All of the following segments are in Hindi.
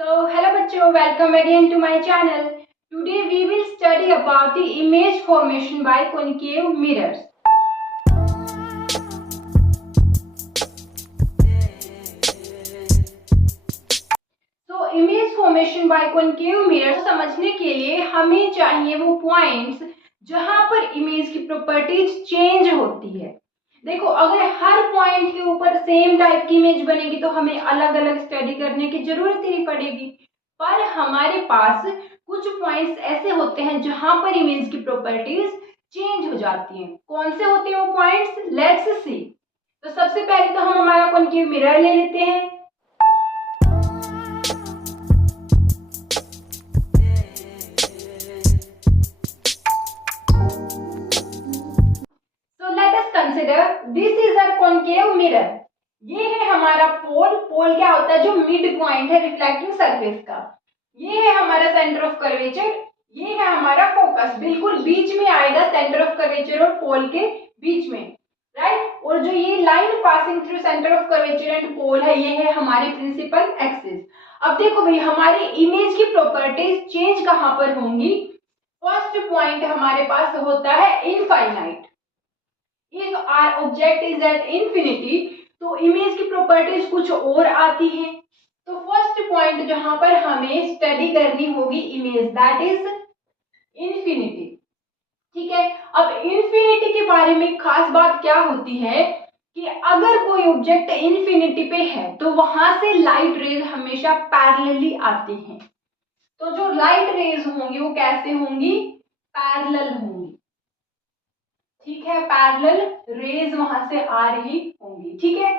Hello bachcho, welcome again to my channel. Today we will study about the image formation by concave mirrors. Image formation by concave mirrors समझने के लिए हमें चाहिए वो पॉइंट्स जहां पर इमेज की प्रॉपर्टीज चेंज होती है। देखो, अगर हर पॉइंट के ऊपर सेम टाइप की इमेज बनेगी तो हमें अलग अलग स्टडी करने की जरूरत ही नहीं पड़ेगी। पर हमारे पास कुछ पॉइंट्स ऐसे होते हैं जहां पर इमेज की प्रॉपर्टीज चेंज हो जाती हैं। कौन से होते हैं वो पॉइंट्स, लेट्स सी। तो सबसे पहले तो हम हमारा कॉन्केव मिरर ले लेते हैं। Consider this is a concave mirror. ये है हमारा पोल क्या होता है, जो मिड पॉइंट है रिफ्लेक्टिंग सरफेस का। ये है हमारा सेंटर ऑफ कर्वेचर, ये है हमारा फोकस, बिल्कुल बीच में आएगा सेंटर ऑफ कर्वेचर और पोल के बीच में, राइट। और जो ये line passing through centre of curvature and pole है, ये है हमारी प्रिंसिपल एक्सिस। अब देखो भाई, हमारी इमेज की प्रॉपर्टीज चेंज कहां पर होंगी। फर्स्ट पॉइंट हमारे पास होता है infinite. If our object is at infinity, तो इमेज की प्रॉपर्टीज कुछ और आती है। तो फर्स्ट पॉइंट जहां पर हमें स्टडी करनी होगी इमेज, दैट इज इंफिनिटी। ठीक है, अब इंफिनिटी के बारे में खास बात क्या होती है कि अगर कोई ऑब्जेक्ट इंफिनिटी पे है तो वहां से लाइट रेज हमेशा पैरेलली आती हैं। तो जो लाइट रेज होंगी वो कैसे होंगी, पैरेलल होंगी। ठीक है, पैरेलल रेज वहां से आ रही होंगी। ठीक है,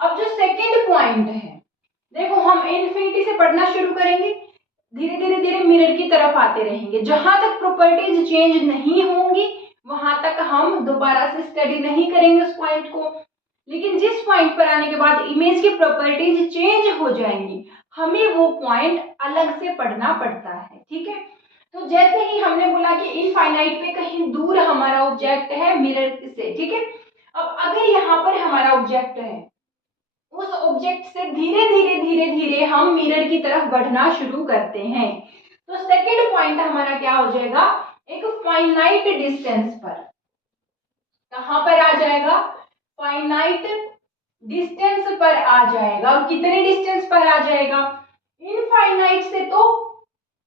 अब जो सेकंड पॉइंट है, देखो हम इनफिनिटी से पढ़ना शुरू करेंगे, धीरे धीरे धीरे मिरर की तरफ आते रहेंगे। जहां तक प्रॉपर्टीज चेंज नहीं होंगी वहां तक हम दोबारा से स्टडी नहीं करेंगे उस पॉइंट को। लेकिन जिस पॉइंट पर आने के बाद इमेज की प्रॉपर्टीज चेंज हो जाएंगी, हमें वो पॉइंट अलग से पढ़ना पड़ता है। ठीक है, तो जैसे ही हमने बोला कि इनफाइनाइट पे कहीं दूर हमारा ऑब्जेक्ट है मिरर से। ठीक है, अब अगर यहाँ पर हमारा ऑब्जेक्ट है, उस ऑब्जेक्ट से धीरे धीरे धीरे धीरे हम मिरर की तरफ बढ़ना शुरू करते हैं। तो सेकंड पॉइंट हमारा क्या हो जाएगा, एक फाइनाइट डिस्टेंस पर। कहां पर आ जाएगा, फाइनाइट डिस्टेंस पर आ जाएगा। और कितने डिस्टेंस पर आ जाएगा, इनफाइनाइट से तो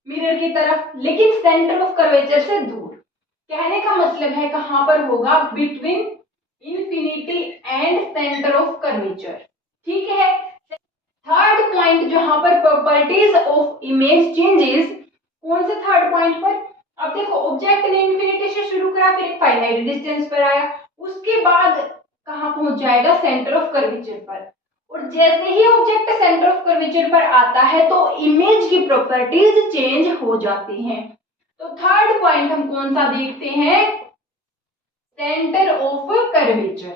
मिरर की तरफ, लेकिन सेंटर ऑफ कर्वेचर से दूर। कहने का मतलब है कहां पर होगा, between infinity and centre of curvature. ठीक है, थर्ड पॉइंट जहां पर प्रॉपर्टीज ऑफ इमेज चेंजेस, कौन से थर्ड पॉइंट पर। अब देखो, ऑब्जेक्ट ने इंफिनिटी से शुरू करा, फिर फाइनाइट डिस्टेंस पर आया, उसके बाद कहां पहुंच जाएगा, सेंटर ऑफ कर्वेचर पर। और जैसे ही ऑब्जेक्ट सेंटर ऑफ कर्वेचर पर आता है तो इमेज की प्रॉपर्टीज चेंज हो जाती हैं। तो थर्ड पॉइंट हम कौन सा देखते हैं, सेंटर ऑफ कर्वेचर।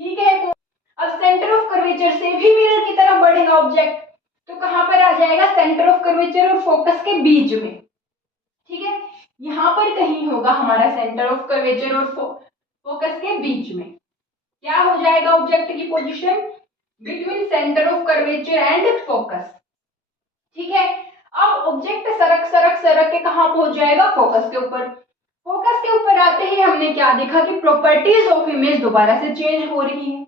ठीक है, तो अब सेंटर ऑफ कर्वेचर से भी मिरर की तरफ बढ़ेगा ऑब्जेक्ट, तो कहां पर आ जाएगा, सेंटर ऑफ कर्वेचर और फोकस के बीच में। ठीक है, यहां पर कहीं होगा हमारा सेंटर ऑफ कर्वेचर और फोकस के बीच में। क्या हो जाएगा ऑब्जेक्ट की position, between centre of curvature and focus. ठीक है, अब ऑब्जेक्ट सरक सरक सरक के कहां पहुंच जाएगा, फोकस के ऊपर। फोकस के ऊपर आते ही हमने क्या देखा कि प्रॉपर्टीज ऑफ इमेज दोबारा से चेंज हो रही है।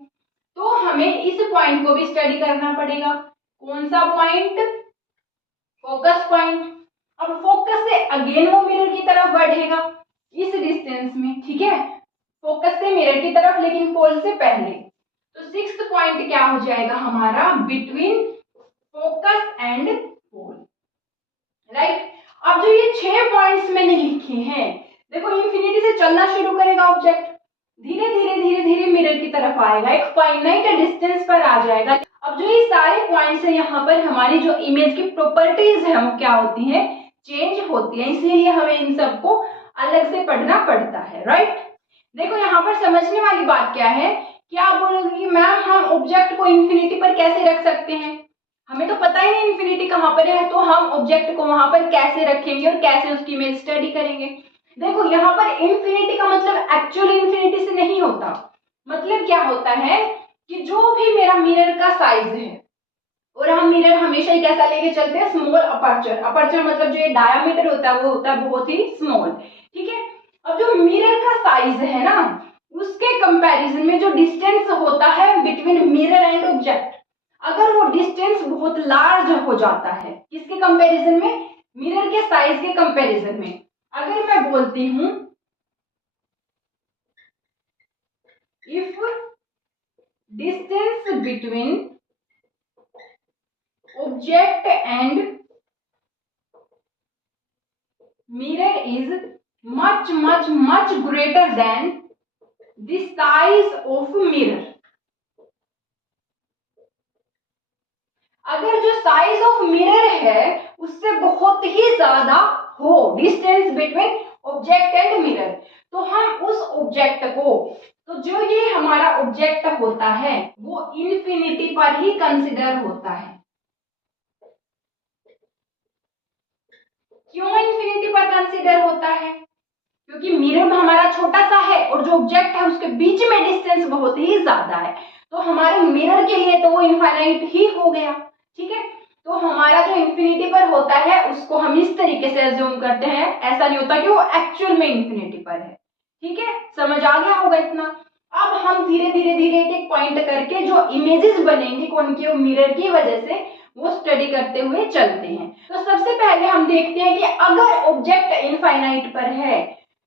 तो हमें इस पॉइंट को भी स्टडी करना पड़ेगा। कौन सा पॉइंट, फोकस पॉइंट। अब फोकस से अगेन वो मिरर की तरफ बढ़ेगा इस डिस्टेंस में। ठीक है, फोकस से मिरर की तरफ, लेकिन पोल से पहले। तो सिक्स्थ पॉइंट क्या हो जाएगा हमारा, between focus and pole, right. अब जो ये 6 पॉइंट्स मैंने लिखे हैं, देखो इंफिनिटी से चलना शुरू करेगा ऑब्जेक्ट, धीरे धीरे धीरे धीरे मिरर की तरफ आएगा, एक फाइनाइट डिस्टेंस पर आ जाएगा। अब जो ये सारे पॉइंट्स है, यहाँ पर हमारी जो इमेज की प्रॉपर्टीज है वो क्या होती है, चेंज होती है। इसीलिए हमें इन सबको अलग से पढ़ना पड़ता है, राइट। देखो यहाँ पर समझने वाली बात क्या है कि आप बोलोगे कि मैम हम ऑब्जेक्ट को इंफिनिटी पर कैसे रख सकते हैं, हमें तो पता ही नहीं इंफिनिटी कहाँ पर है, तो हम ऑब्जेक्ट को वहां पर कैसे रखेंगे और कैसे उसकी इमेज स्टडी करेंगे। देखो यहाँ पर इंफिनिटी का मतलब एक्चुअल इंफिनिटी से नहीं होता। मतलब क्या होता है कि जो भी मेरा मिरर का साइज है, और हम मिरर हमेशा ही कैसा लेके चलते हैं, स्मॉल अपर्चर। अपर्चर मतलब जो ये डायामीटर होता है वो होता है बहुत ही स्मॉल, ठीक है। अब जो मिरर का साइज है ना, उसके कंपैरिजन में जो डिस्टेंस होता है बिटवीन मिरर एंड ऑब्जेक्ट, अगर वो डिस्टेंस बहुत लार्ज हो जाता है, किसके कंपैरिजन में, मिरर के साइज के कंपैरिजन में। अगर मैं बोलती हूं if distance between object and mirror is much greater than the size of mirror, अगर जो साइज ऑफ मिरर है उससे बहुत ही ज्यादा हो distance between object and mirror, तो हम उस ऑब्जेक्ट को, तो जो ये हमारा ऑब्जेक्ट होता है वो इन्फिनिटी पर ही कंसिडर होता है। क्यों इन्फिनिटी पर कंसीडर होता है, क्योंकि मिरर हमारा छोटा सा है और जो ऑब्जेक्ट है उसके बीच में डिस्टेंस बहुत ही ज्यादा है, तो हमारे मिरर के लिए तो वो इनफाइनाइट ही हो गया, ठीक है। तो हमारा जो इन्फिनिटी पर होता है उसको हम इस तरीके से अज्यूम करते हैं, ऐसा नहीं होता कि वो एक्चुअल में इन्फिनिटी पर है, ठीक है। समझ आ गया होगा इतना। अब हम धीरे धीरे एक पॉइंट करके जो इमेजेस बनेंगी कॉनकेव मिरर की वजह से वो स्टडी करते हुए चलते हैं। तो सबसे पहले हम देखते हैं कि अगर ऑब्जेक्ट इनफाइनाइट पर है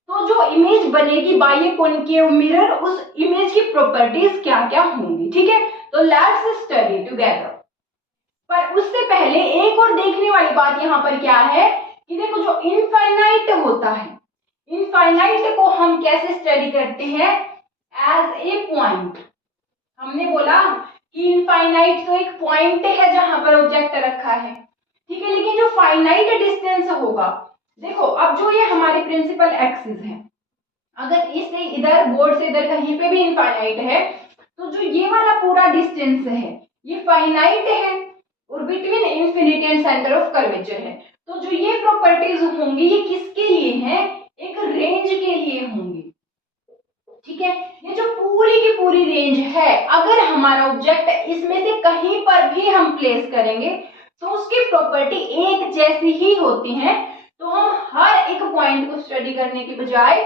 तो जो इमेज बनेगी बाय ए कॉनकेव मिरर, उस इमेज की प्रॉपर्टीज क्या क्या होंगी, ठीक है। तो लेट्स स्टडी टुगेदर। पर उससे पहले एक और देखने वाली बात यहाँ पर क्या है कि देखो जो इनफाइनाइट होता है, इनफाइनाइट को हम कैसे स्टडी करते हैं, एज ए पॉइंट। हमने बोला कि इनफाइनाइट तो एक पॉइंट है जहां पर ऑब्जेक्ट रखा है, ठीक है। लेकिन जो फाइनाइट डिस्टेंस होगा, देखो अब जो ये हमारी प्रिंसिपल एक्सिस है, अगर इससे इधर बोर्ड से इधर कहीं पे भी इनफाइनाइट है तो जो ये वाला पूरा डिस्टेंस है ये फाइनाइट है और between infinity and centre of curvature है। तो जो ये प्रॉपर्टीज होंगी ये किसके लिए हैं, एक रेंज के लिए होंगी, ठीक है। ये जो पूरी की पूरी रेंज है, अगर हमारा ऑब्जेक्ट इसमें से कहीं पर भी हम प्लेस करेंगे तो उसकी प्रॉपर्टी एक जैसी ही होती है। तो हम हर एक पॉइंट को स्टडी करने के बजाय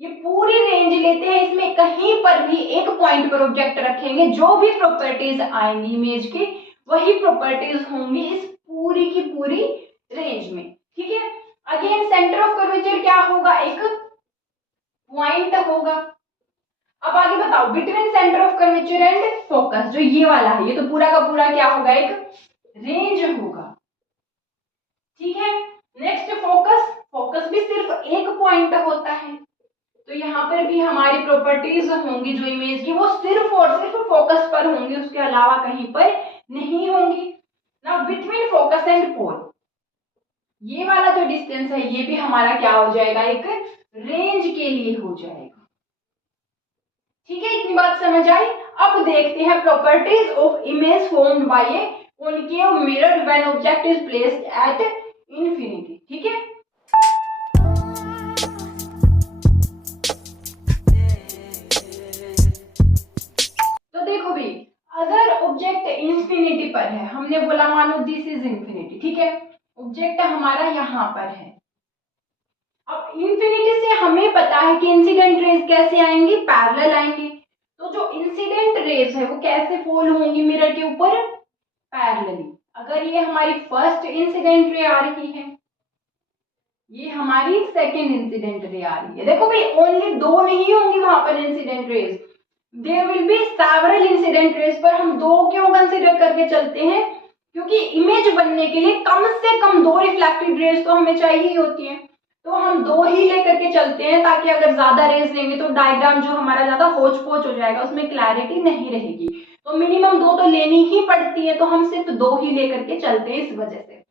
ये पूरी रेंज लेते हैं, इसमें कहीं पर भी एक पॉइंट पर ऑब्जेक्ट रखेंगे, जो भी प्रॉपर्टीज आएंगी इमेज की वही प्रॉपर्टीज होंगी इस पूरी की पूरी रेंज में, ठीक है। अगेन सेंटर ऑफ कर्वेचर क्या होगा, एक पॉइंट होगा। अब आगे बताओ between centre of curvature and focus, जो ये वाला है ये तो पूरा का पूरा क्या होगा, एक रेंज होगा, ठीक है। नेक्स्ट फोकस, फोकस भी सिर्फ एक पॉइंट होता है, तो यहाँ पर भी हमारी प्रॉपर्टीज होंगी जो इमेज की वो सिर्फ और सिर्फ फोकस पर होंगी, उसके अलावा कहीं पर नहीं होंगी। नाउ बिटवीन फोकस एंड पोल, ये वाला जो डिस्टेंस है ये भी हमारा क्या हो जाएगा, एक रेंज के लिए हो जाएगा, ठीक है। इतनी बात समझ आई। अब देखते हैं properties of image formed by A concave mirror when object is placed at infinity, ठीक है। तो देखो भी अगर ऑब्जेक्ट इंफिनिटी पर है, हमने बोला मानो दिस इज इंफिनिटी, ठीक है, ऑब्जेक्ट हमारा यहाँ पर है। अब इंफिनिटी से हमें पता है कि इंसिडेंट रेज कैसे आएंगी, पैरेलल आएंगी। तो जो इंसिडेंट रेज है वो कैसे फॉल होंगी मिरर के ऊपर, पैरेलली। अगर ये हमारी फर्स्ट इंसिडेंट रे आ रही है, ये हमारी सेकंड इंसिडेंट रे आ रही है, देखो भाई ओनली दो नहीं होंगी वहां पर incident rays, there will be several incident rays. पर हम दो क्यों कंसीडर करके चलते हैं, क्योंकि इमेज बनने के लिए कम से कम दो रिफ्लेक्टेड रेज तो हमें चाहिए होती है, तो हम दो ही लेकर के चलते हैं, ताकि अगर ज्यादा रेज लेंगे तो डायग्राम जो हमारा ज्यादा होच पोच हो जाएगा, उसमें क्लैरिटी नहीं रहेगी। तो मिनिमम दो तो लेनी ही पड़ती है, तो हम सिर्फ दो ही लेकर के चलते हैं इस वजह से।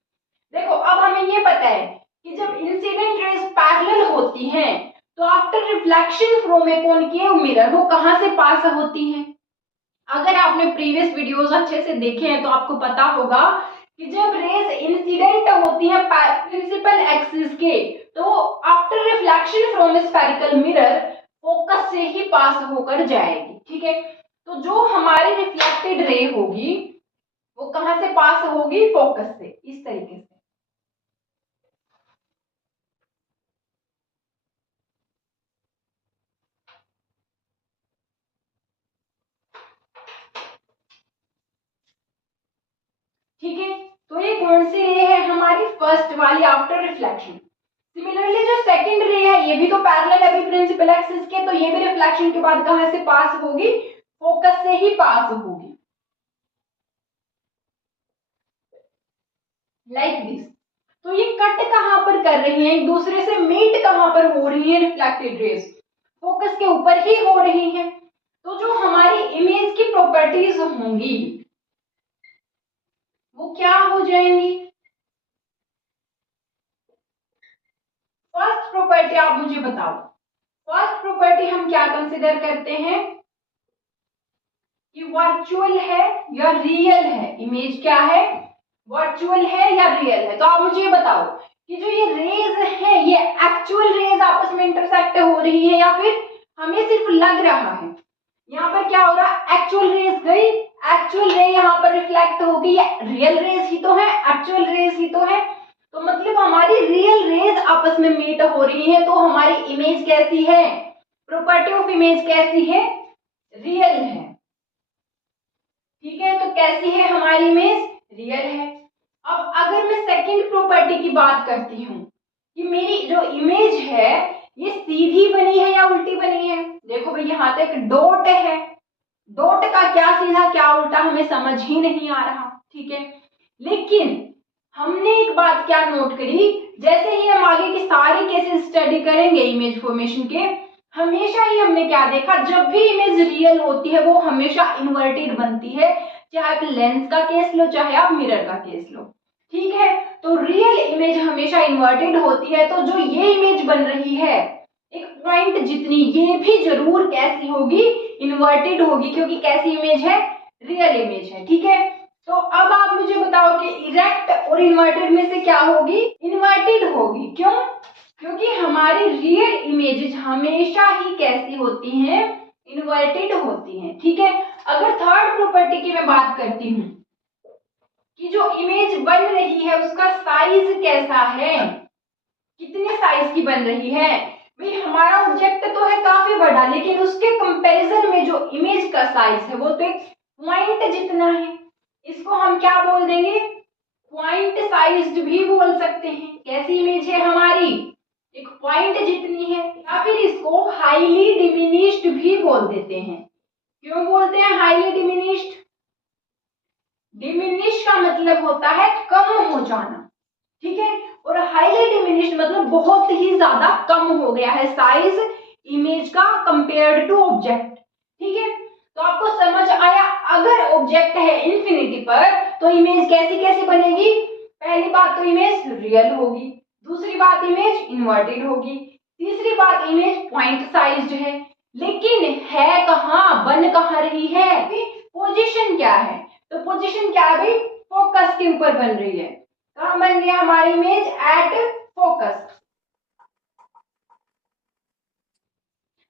देखो अब हमें ये पता है कि जब इंसिडेंट रेज पैरेलल होती हैं तो after reflection from A concave mirror वो कहां से पास होती हैं। अगर आपने प्रीवियस वीडियोस अच्छे से देखे हैं तो आपको पता होगा कि जब रेज इंसिडेंट होती है प्रिंसिपल एक्सिस के, तो after reflection from spherical mirror focus से ही पास होकर जाएगी, ठीक है। तो जो हमारी रिफ्लेक्टेड रे होगी वो कहां से पास होगी, फोकस से, इस तरीके से। ठीक है, तो ये कौन सी रे है, हमारी फर्स्ट वाली आफ्टर रिफ्लेक्शन। सिमिलरली जो सेकंड रे है ये भी तो पैरेलल है अभी प्रिंसिपल एक्सिस के, तो ये भी रिफ्लेक्शन के बाद कहां से पास होगी, फोकस से ही पास होगी, लाइक दिस। तो ये कट कहां पर कर रही है, एक दूसरे से मीट कहां पर हो रही है, रिफ्लेक्टेड रेज फोकस के ऊपर ही हो रही है। तो जो हमारी इमेज की प्रॉपर्टीज होंगी वो क्या हो जाएंगी। फर्स्ट प्रॉपर्टी आप मुझे बताओ, फर्स्ट प्रॉपर्टी हम क्या कंसिडर करते हैं कि वर्चुअल है या रियल है, इमेज क्या है, वर्चुअल है या रियल है। तो आप मुझे ये बताओ कि जो ये रेज है ये एक्चुअल रेज आपस में इंटरसेक्ट हो रही है या फिर हमें सिर्फ लग रहा है। यहाँ पर क्या हो रहा है, एक्चुअल रेज गई, एक्चुअल रे यहाँ पर रिफ्लेक्ट होगी, रियल रेज ही तो है, एक्चुअल रेज ही तो है, तो मतलब हमारी रियल रेज आपस में मीट हो रही है। तो हमारी इमेज कैसी है, प्रॉपर्टी ऑफ इमेज कैसी है, रियल है। ठीक है, तो कैसी है हमारी इमेज, रियल है। अब अगर मैं सेकंड प्रॉपर्टी की बात करती हूँ कि मेरी जो इमेज है ये सीधी बनी है या उल्टी बनी है। देखो भाई यहाँ पे एक डॉट है, डॉट का क्या सीधा क्या उल्टा हमें समझ ही नहीं आ रहा। ठीक है, लेकिन हमने एक बात क्या नोट करी, जैसे ही हम आगे की सारी केसेस स्टडी करेंगे इमेज फॉर्मेशन के, हमेशा ही हमने क्या देखा, जब भी इमेज रियल होती है वो हमेशा इन्वर्टेड बनती है, चाहे आप लेंस का केस लो चाहे आप मिरर का केस लो। ठीक है, तो रियल इमेज हमेशा इन्वर्टेड होती है। तो जो ये इमेज बन रही है एक पॉइंट जितनी, ये भी जरूर कैसी होगी, इन्वर्टेड होगी, क्योंकि कैसी इमेज है, रियल इमेज है। ठीक है, तो अब आप मुझे बताओ कि इरेक्ट और इन्वर्टेड में से क्या होगी, इन्वर्टेड होगी। क्यों, क्योंकि हमारी रियल इमेजेस हमेशा ही कैसी होती हैं, इन्वर्टेड होती हैं। ठीक है, अगर थर्ड प्रॉपर्टी की मैं बात करती हूँ कि जो इमेज बन रही है उसका साइज कैसा है, कितने साइज की बन रही है। भाई हमारा ऑब्जेक्ट तो है काफी बड़ा, लेकिन उसके कंपैरिजन में जो इमेज का साइज है वो तो एक पॉइंट जितना है, इसको हम क्या बोल देंगे, पॉइंट साइज्ड भी बोल सकते हैं। कैसी इमेज है हमारी, एक पॉइंट जितनी है, या फिर इसको हाईली डिमिनिश्ड भी बोल देते हैं। क्यों बोलते हैं हाईली डिमिनिश्ड, डिमिनिश का मतलब होता है कम हो जाना। ठीक है, और हाईली डिमिनिश्ड मतलब बहुत ही ज्यादा कम हो गया है साइज इमेज का कंपेयर्ड टू ऑब्जेक्ट। ठीक है, तो आपको समझ आया, अगर ऑब्जेक्ट है इन्फिनिटी पर तो इमेज कैसी कैसी बनेगी। पहली बात तो इमेज रियल होगी, दूसरी बात इमेज इन्वर्टेड होगी, तीसरी बात इमेज पॉइंट साइज्ड है। लेकिन है कहाँ, बन कहाँ रही है, पोजीशन क्या है, तो पोजीशन क्या है भाई, फोकस के ऊपर बन रही है। कहाँ बन रही है हमारी इमेज, एट फोकस,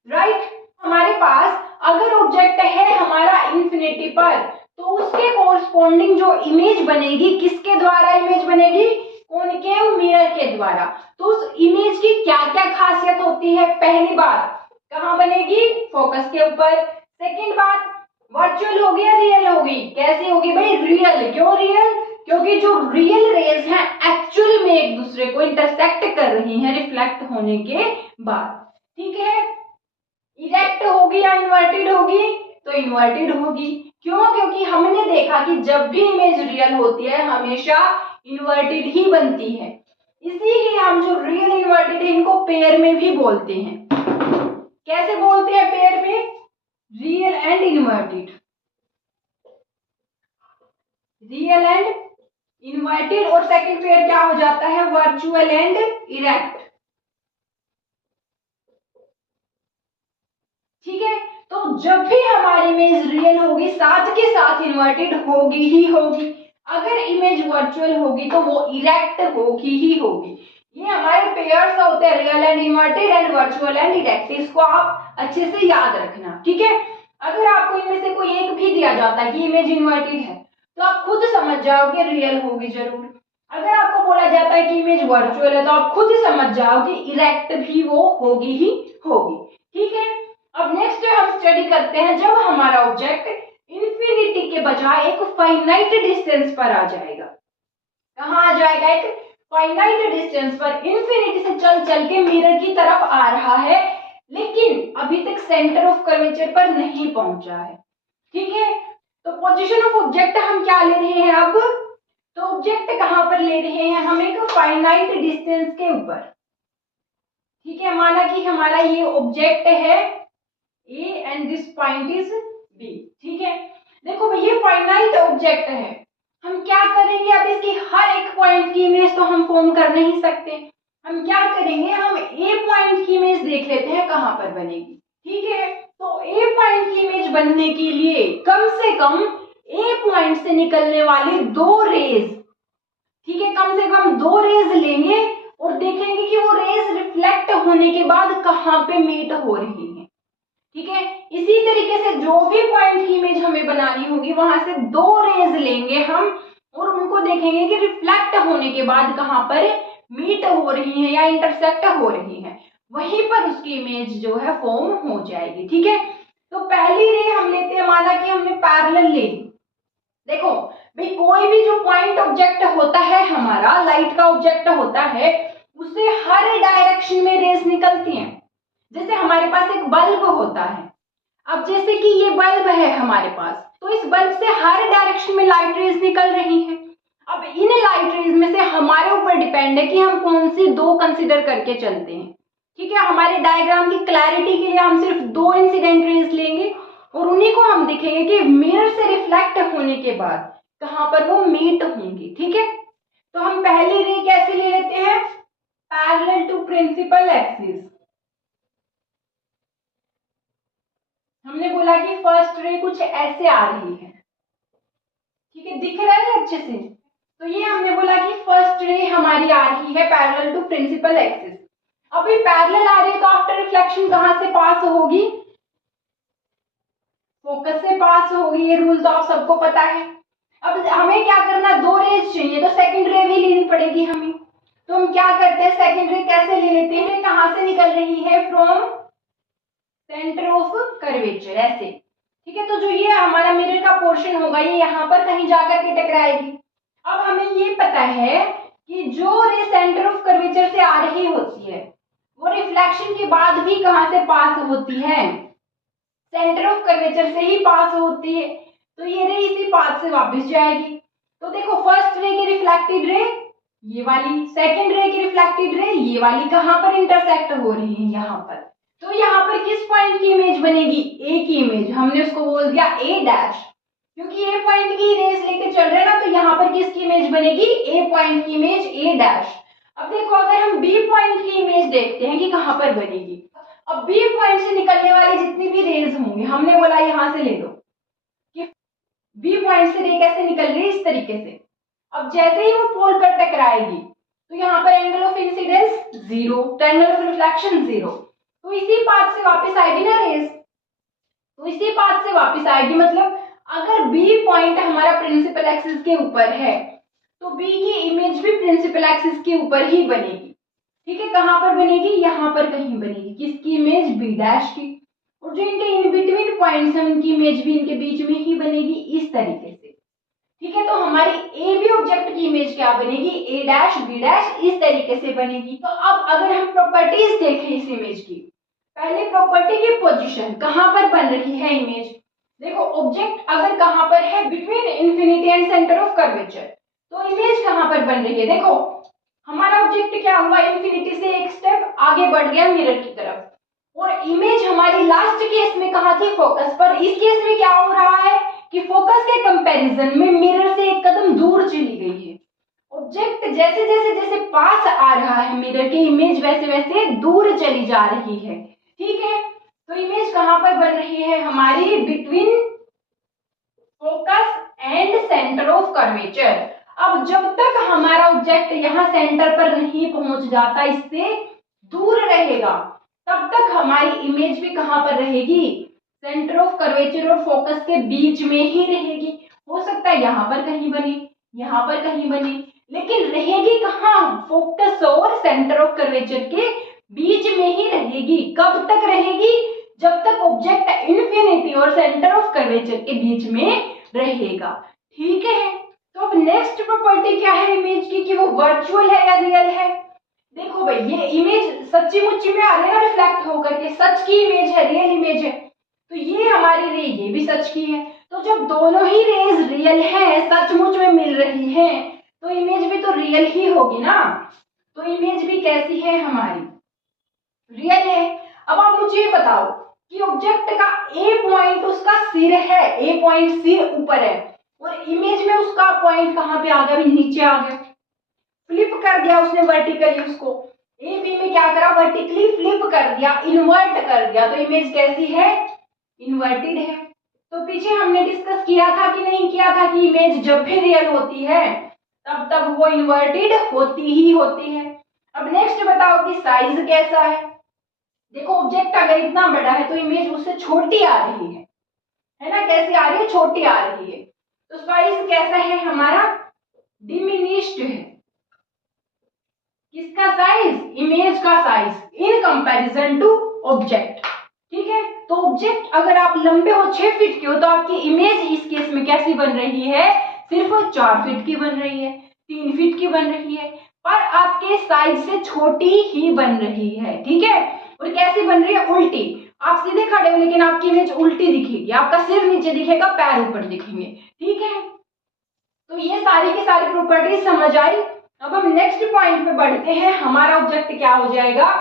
राइट। हमारे पास अगर ऑब्जेक्ट है हमारा इन्फिनिटी पर तो उसके कोरस्पॉन्डिंग जो इमेज बनेगी, किसके द्वारा इमेज बनेगी, कॉनकेव मिरर के द्वारा। तो उस इमेज की क्या क्या खासियत होती है, पहली बात कहाँ बनेगी, फोकस के ऊपर। सेकंड बात वर्चुअल होगी या रियल होगी, कैसी होगी भाई, रियल। क्यों रियल, क्योंकि जो रियल रेज हैं एक्चुअल में एक दूसरे को इंटरसेक्ट कर रही हैं रिफ्लेक्ट होने के बाद। ठीक है, इरेक्ट होगी या इन्वर्टेड होगी, तो इन्वर्टेड होगी। क्यों, क्योंकि हमने देखा कि जब भी इमेज रियल होती है हमेशा इन्वर्टेड ही बनती है, इसीलिए हम जो रियल इन्वर्टेड है इनको पेयर में भी बोलते हैं। कैसे बोलते हैं पेयर में, real and inverted, real and inverted, और सेकंड पेयर क्या हो जाता है, वर्चुअल एंड इरेक्ट। ठीक है, तो जब भी हमारी इमेज रियल होगी साथ के साथ इन्वर्टेड होगी ही होगी, अगर इमेज वर्चुअल होगी तो वो इरेक्ट होगी ही होगी। ये हमारे पेयर्स होते हैं, real and inverted and virtual and erect, इसको आप अच्छे से याद रखना। ठीक है, अगर आपको इनमें से कोई एक भी दिया जाता है कि इमेज इन्वर्टेड है तो आप खुद समझ जाओगे रियल होगी जरूर। अगर आपको बोला जाता है कि इमेज वर्चुअल है तो आप खुद ही समझ जाओगे इरेक्ट भी वो होगी ही होगी। ठीक है, अब नेक्स्ट हम स्टडी करते हैं जब हमारा ऑब्जेक्ट इंफिनिटी के बजाय एक फाइनाइट डिस्टेंस पर आ जाएगा। कहाँ आ जाएगा? एक फाइनाइट डिस्टेंस पर, इंफिनिटी से चल चल के मिरर की तरफ आ रहा है, लेकिन अभी तक सेंटर ऑफ कर्वेचर पर नहीं पहुंचा है। ठीक है, तो पोजीशन ऑफ ऑब्जेक्ट हम क्या ले रहे हैं अब? तो ऑब्जेक्ट कहां पर ले रहे हैं हम? एक फाइनाइट डिस्टेंस के ऊपर। ठीक है, माना कि हमारा ये ऑब्जेक्ट है A and this point is B. ठीक है, देखो भाई ये फाइनाइट ऑब्जेक्ट है, हम क्या करेंगे? अब इसकी हर एक पॉइंट की इमेज तो हम फॉर्म कर नहीं सकते। हम क्या करेंगे? हम ए पॉइंट की इमेज देख लेते हैं कहां पर बनेगी। ठीक है, तो ए पॉइंट की इमेज बनने के लिए कम से कम ए पॉइंट से निकलने वाली दो रेज, ठीक है, कम से कम दो रेज लेंगे और देखेंगे कि वो रेज रिफ्लेक्ट होने के बाद कहां पे मीट हो रही है। ठीक है, इसी तरीके से जो भी पॉइंट की इमेज हमें बनानी होगी वहां से दो रेज लेंगे हम और उनको देखेंगे कि रिफ्लेक्ट होने के बाद कहां पर मीट हो रही है या इंटरसेक्ट हो रही है, वहीं पर उसकी इमेज जो है फॉर्म हो जाएगी। ठीक है, तो पहली रे हम लेते हैं, माना कि हमने पैरेलल ले ली। देखो भाई कोई भी जो पॉइंट ऑब्जेक्ट होता है हमारा, लाइट का ऑब्जेक्ट होता है, उससे हर डायरेक्शन में रेज निकलती हैं। जैसे हमारे पास एक बल्ब होता है, अब जैसे कि ये बल्ब है हमारे पास, तो इस बल्ब से हर डायरेक्शन में लाइट रेज निकल रही हैं। अब इन लाइट रेज में से हमारे ऊपर डिपेंड है कि हम कौन सी दो कंसीडर करके चलते हैं। ठीक है, हमारे डायग्राम की क्लैरिटी के लिए हम सिर्फ दो इंसिडेंट रेज लेंगे और उन्हीं को हम देखेंगे कि मिरर से रिफ्लेक्ट होने के बाद कहां पर वो मीट होंगी। ठीक है, तो हम पहली रे कैसे ले लेते हैं? Parallel to principal axis. हमने बोला कि फर्स्ट रे कुछ ऐसे आ रही है। ठीक है, दिख रहा है अच्छे से? तो ये हमने बोला कि फर्स्ट रे हमारी आ रही है पैरेलल टू प्रिंसिपल एक्सिस। अभी पैरेलल आ रही है तो आफ्टर रिफ्लेक्शन कहां से पास होगी? फोकस से पास होगी, ये रूल तो आप सबको पता है। अब हमें क्या करना, दो रेज चाहिए तो सेकंड रे भी लेनी पड़ेगी हमें। तो हम क्या करते हैं, सेकंड रे कैसे ले लेते हैं? कहां से निकल रही है? फ्रॉम सेंटर ऑफ कर्वेचर, ऐसे। ठीक है, तो जो ये हमारा मिरर का पोर्शन होगा ये यहाँ पर कहीं जाकर के टकराएगी। अब हमें ये पता है कि जो रे सेंटर ऑफ कर्वेचर से आ रही होती है वो रिफ्लेक्शन के बाद भी कहां से पास होती है? सेंटर ऑफ कर्वेचर से ही पास होती है। तो ये रे इसी पाथ से वापस जाएगी। तो देखो फर्स्ट रे की रिफ्लेक्टेड रे ये वाली, सेकंड रे की रिफ्लेक्टेड रे ये वाली, कहां पर इंटरसेक्ट हो रही है? यहाँ पर। तो यहाँ पर किस पॉइंट की इमेज बनेगी? ए की इमेज। हमने उसको बोल दिया ए डैश, क्योंकि ए पॉइंट की रेस लेके चल रहे हैं ना, तो यहाँ पर किसकी इमेज बनेगी? ए पॉइंट की इमेज, ए डैश। अब देखो अगर हम बी पॉइंट की इमेज देखते हैं कि कहां पर बनेगी। अब बी पॉइंट से निकलने वाली जितनी भी रेज होंगी, हमने बोला यहां से ले लो कि बी पॉइंट से रे कैसे निकल रही है, इस तरीके से। अब जैसे ही वो पोल पर टकराएगी तो यहाँ पर एंगल ऑफ इंसिडेंस 0, तो एंगल ऑफ रिफ्लेक्शन 0, तो इसी पाथ से वापस आएगी ना रेज। तो इसी पाथ से वापस आएगी, मतलब अगर बी पॉइंट हमारा प्रिंसिपल एक्सिस के ऊपर है तो बी की इमेज भी प्रिंसिपल एक्सिस के ऊपर ही बनेगी। ठीक है, कहां पर बनेगी? यहाँ पर कहीं बनेगी। किसकी इमेज? बी डैश की। और जो इनके इन बिटवीन पॉइंट्स हैं उनकी इमेज भी इनके बीच में ही बनेगी, इस तरीके से। ठीक है, तो हमारी ए बी ऑब्जेक्ट की इमेज क्या बनेगी? ए डैश बी डैश, इस तरीके से बनेगी। तो अब अगर हम प्रॉपर्टीज देखें इस इमेज की, पहले प्रॉपर्टी की पोजीशन, कहां पर बन रही है इमेज। देखो ऑब्जेक्ट अगर कहां पर है? Between infinity and centre of curvature, तो इमेज कहां पर बन रही है? देखो हमारा ऑब्जेक्ट क्या हुआ? इंफिनिटी से एक स्टेप आगे बढ़ गया मिरर की तरफ, और इमेज हमारी लास्ट केस में कहां थी? फोकस पर। इस केस में क्या हो रहा है कि फोकस के कंपैरिजन में मिरर से एक कदम दूर चली गई है। ऑब्जेक्ट जैसे जैसे जैसे पास आ रहा है मिरर के, इमेज वैसे वैसे दूर चली जा रही है। ठीक है, तो इमेज कहां पर बन रही है हमारी? Between focus and centre of curvature. अब जब तक हमारा ऑब्जेक्ट यहाँ सेंटर पर नहीं पहुंच जाता, इससे दूर रहेगा, तब तक हमारी इमेज भी कहां पर रहेगी? सेंटर ऑफ कर्वेचर और फोकस के बीच में ही रहेगी। हो सकता है यहाँ पर कहीं बने, यहाँ पर कहीं बने, लेकिन रहेगी कहाँ? फोकस और सेंटर ऑफ कर्वेचर के बीच में ही रहेगी। कब तक रहेगी? जब तक ऑब्जेक्ट इन्फिनिटी और सेंटर ऑफ कर्वेचर के बीच में रहेगा। ठीक है, तो अब नेक्स्ट प्रॉपर्टी क्या है इमेज की, कि वो वर्चुअल है या रियल है। देखो भाई, ये इमेज सच्ची मुच्ची में आ रही है ना, रिफ्लेक्ट होकर के, सच की इमेज है, रियल इमेज है। तो ये हमारी रे ये भी सच की है। तो जब दोनों ही रेज रियल है, सचमुच में मिल रही है, तो इमेज भी तो रियल ही होगी ना। तो इमेज भी कैसी है हमारी? रियल है। अब आप मुझे ये बताओ कि ऑब्जेक्ट का ए पॉइंट उसका सिर है, ए पॉइंट सिर ऊपर है, और इमेज में उसका पॉइंट कहाँ पे आ गया? अभी नीचे आ गया, फ्लिप कर दिया उसने वर्टिकली उसको। ए बी में क्या करा? वर्टिकली फ्लिप कर दिया, इन्वर्ट कर दिया। तो इमेज कैसी है? इन्वर्टेड है। तो पीछे हमने डिस्कस किया था कि नहीं किया था कि इमेज जब भी रियल होती है तब तब वो इन्वर्टेड होती ही होती है। अब नेक्स्ट बताओ कि साइज कैसा है। देखो, ऑब्जेक्ट अगर इतना बड़ा है तो इमेज उससे छोटी आ रही है ना? कैसी आ रही है? छोटी आ रही है। तो साइज कैसा है हमारा? डिमिनिश्ड है। किसका साइज? इमेज का size in comparison to object. ठीक है, तो ऑब्जेक्ट अगर आप लंबे हो 6 फीट के हो तो आपकी इमेज इस केस में कैसी बन रही है? सिर्फ 4 फीट की बन रही है, 3 फीट की बन रही है, पर आपके साइज से छोटी ही बन रही है। ठीक है, और कैसी बन रही है? उल्टी। आप सीधे खड़े हो लेकिन आपकी इमेज उल्टी दिखेगी, आपका सिर नीचे दिखेगा, पैर ऊपर दिखेंगे। ठीक है, तो ये सारी की सारी प्रॉपर्टीज समझ आई। अब हम नेक्स्ट पॉइंट पे बढ़ते हैं। हमारा ऑब्जेक्ट क्या हो जाएगा?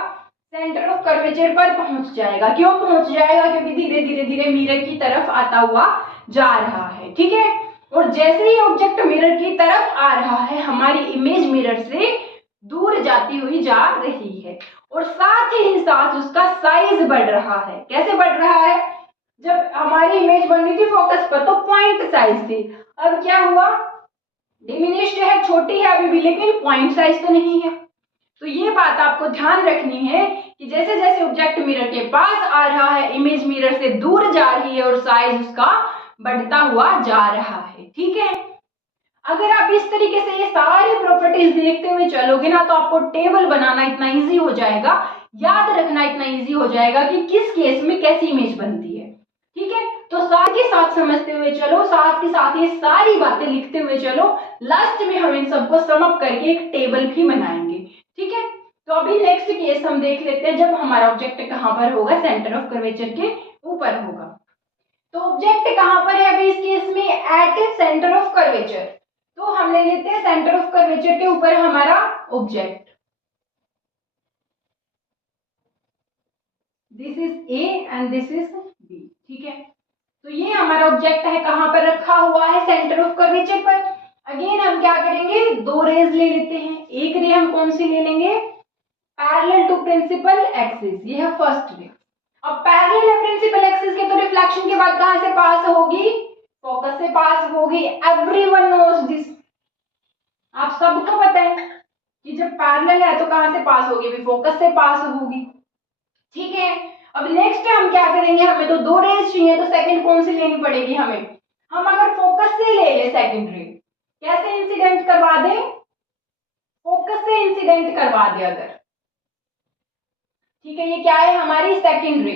सेंटर ऑफ कर्वेचर पर पहुंच जाएगा। क्यों पहुंच जाएगा? क्योंकि धीरे धीरे धीरे मिरर की तरफ आता हुआ जा रहा है। ठीक है, और जैसे ही ऑब्जेक्ट मिरर की तरफ आ रहा है, हमारी इमेज मिरर से दूर जाती हुई जा रही है, और साथ ही साथ उसका साइज बढ़ रहा है। कैसे बढ़ रहा है? जब हमारी इमेज बन रही थी फोकस पर तो पॉइंट साइज थी, अब क्या हुआ? डिमिनिश्ड है, छोटी है अभी भी, लेकिन पॉइंट साइज तो नहीं है। तो ये बात आपको ध्यान रखनी है कि जैसे जैसे ऑब्जेक्ट मिरर के पास आ रहा है, इमेज मिरर से दूर जा रही है और साइज उसका बढ़ता हुआ जा रहा है। ठीक है, अगर आप इस तरीके से ये सारी प्रॉपर्टीज देखते हुए चलोगे ना, तो आपको टेबल बनाना इतना इजी हो जाएगा, याद रखना इतना इजी हो जाएगा कि किस केस में कैसी इमेज बनती है। ठीक है, तो साथ ही साथ समझते हुए चलो, साथ ही साथ ये सारी बातें लिखते हुए चलो। लास्ट में हम इन सबको सम अप करके एक टेबल भी बनाएंगे। ठीक है, तो अभी नेक्स्ट केस हम देख लेते हैं, जब हमारा ऑब्जेक्ट कहाँ पर होगा? सेंटर ऑफ कर्वेचर के ऊपर होगा। तो ऑब्जेक्ट कहाँ पर है अभी इस केस में? At centre of curvature. तो हम ले लेते हैं सेंटर ऑफ कर्वेचर के ऊपर हमारा object. This is A and this is B. ठीक है, तो ये हमारा ऑब्जेक्ट है, कहां पर रखा हुआ है? सेंटर ऑफ कर्वेचर पर। अगेन हम क्या करेंगे? 2 रेज ले लेते हैं। एक रे हम कौन सी ले लेंगे? पैरेलल टू प्रिंसिपल एक्सिस, ये है फर्स्ट रे। अब पैरेलल है प्रिंसिपल एक्सिस के, तो रिफ्लेक्शन के बाद कहां से पास होगी? फोकस से पास होगी। एवरीवन नोज दिस, आप सबको पता है कि जब पैरेलल है तो कहां से पास होगी? भी फोकस से पास होगी। ठीक है, अब नेक्स्ट हम क्या करेंगे? हमें तो 2 रेज चाहिए, तो सेकंड कौन सी लेनी पड़ेगी हमें? हम अगर फोकस से ले ले सेकंड रे, कैसे इंसिडेंट करवा दें? फोकस से इंसिडेंट करवा दे अगर। ठीक है, ये क्या है? हमारी सेकंड रे।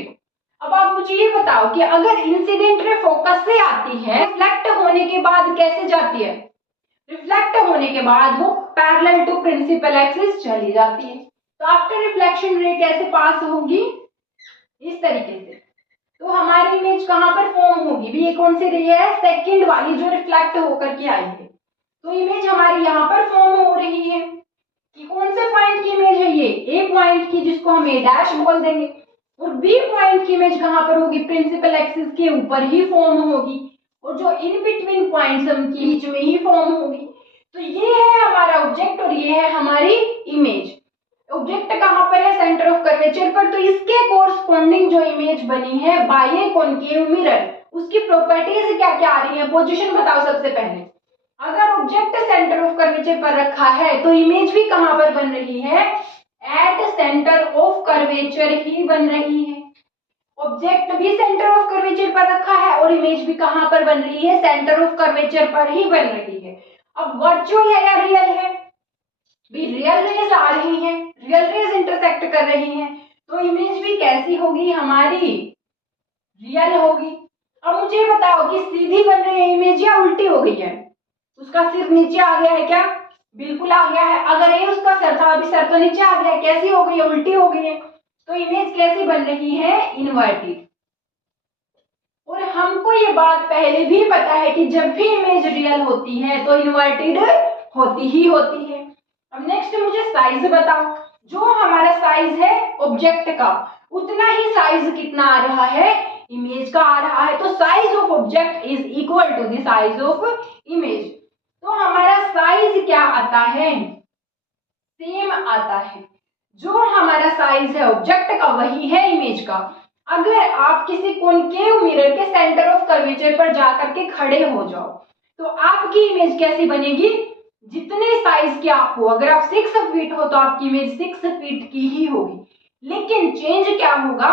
अब आप मुझे ये बताओ कि अगर इंसिडेंट रे फोकस से आती है, रिफ्लेक्ट होने के बाद कैसे जाती है? रिफ्लेक्ट होने के बाद वो पैरेलल टू प्रिंसिपल एक्सिस चली जाती है। तो आफ्टर रिफ्लेक्शन रे कैसे पास होगी? इस तरीके से। तो हमारी इमेज कहां पर फॉर्म होगी? भी ये कौन सी रे है? सेकंड वाली, जो रिफ्लेक्ट होकर के आई है। तो इमेज हमारी यहाँ पर फॉर्म हो रही है कि कौन से पॉइंट की इमेज है? ये ए पॉइंट की, जिसको हम ए डैश बोल देंगे। और बी पॉइंट की इमेज कहां पर होगी? प्रिंसिपल एक्सिस के ऊपर ही फॉर्म होगी, और जो इन बिटवीन पॉइंट्स उनके बीच में ही फॉर्म होगी। तो ये है हमारा ऑब्जेक्ट और ये है हमारी इमेज। ऑब्जेक्ट कहां पर है? सेंटर ऑफ कर्वेचर पर। तो इसके कोरस्पॉन्डिंग जो इमेज बनी है बाय ए कॉनकेव मिरर, उसकी प्रॉपर्टीज क्या क्या आ रही है? पोजीशन बताओ सबसे पहले। अगर ऑब्जेक्ट सेंटर ऑफ कर्वेचर पर रखा है तो इमेज भी कहां पर बन रही है? एट सेंटर ऑफ कर्वेचर ही बन रही है। ऑब्जेक्ट भी सेंटर ऑफ कर्वेचर पर रखा है और इमेज भी कहां पर बन रही है, सेंटर ऑफ कर्वेचर पर ही बन रही है। अब वर्चुअल है या रियल है, भी रियल रेज आ रही हैं, रियल रेज इंटरसेक्ट कर रही हैं, तो इमेज भी कैसी होगी हमारी, रियल होगी। अब मुझे बताओ कि सीधी बन रही है इमेज या उल्टी हो गई है, उसका सिर नीचे आ गया है क्या, बिल्कुल आ गया है। अगर ये उसका सर था, अभी सर तो नीचे आ गया, कैसी हो गई है, उल्टी हो गई है। तो इमेज कैसी बन रही है, इन्वर्टेड। और हमको ये बात पहले भी पता है कि जब भी इमेज रियल होती है तो इन्वर्टेड होती ही होती है। अब नेक्स्ट मुझे साइज बताओ, जो हमारा साइज है ऑब्जेक्ट का उतना ही साइज कितना आ रहा है, इमेज का आ रहा है। तो size of object is equal to the size of image. तो हमारा साइज क्या आता है, सेम आता है। जो हमारा साइज है ऑब्जेक्ट का वही है इमेज का। अगर आप किसी कॉनकेव मिरर के सेंटर ऑफ कर्वेचर पर जाकर के खड़े हो जाओ तो आपकी इमेज कैसी बनेगी, जितने साइज की आप हो, अगर आप 6 फीट हो तो आपकी इमेज 6 फीट की ही होगी। लेकिन चेंज क्या होगा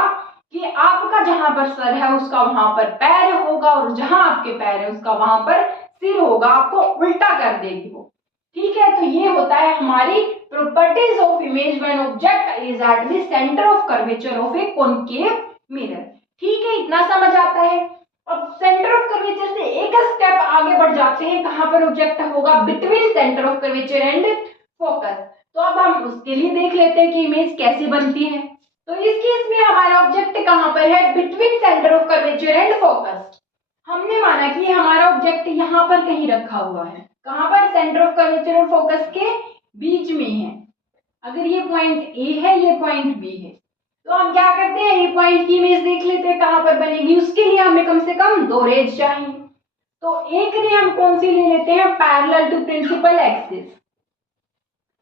कि आपका जहां पर सर है उसका वहां पर पैर होगा और जहां आपके पैर है उसका वहां पर सिर होगा, आपको उल्टा कर देगी वो। ठीक है, तो ये होता है हमारी properties of image when object is at the centre of curvature of A concave mirror. ठीक है, इतना समझ आता है। अब सेंटर ऑफ कर्वेचर से एक स्टेप आगे बढ़ जाते हैं, कहां पर ऑब्जेक्ट होगा, between centre of curvature and focus. तो अब हम उसके लिए देख लेते हैं कि इमेज कैसी बनती है। तो इस केस में हमारा ऑब्जेक्ट कहां पर है, between centre of curvature and focus. हमने माना कि हमारा ऑब्जेक्ट यहाँ पर कहीं रखा हुआ है, कहां पर, सेंटर ऑफ कर्वेचर और फोकस के बीच में है। अगर ये पॉइंट ए है, ये पॉइंट बी है, तो हम क्या करते हैं, ये पॉइंट की इमेज देख लेते हैं कहां पर बनेगी। उसके लिए हमें कम से कम 2 रेज चाहिए। तो एक रे हम कौन सी ले लेते हैं, पैरेलल टू प्रिंसिपल एक्सिस।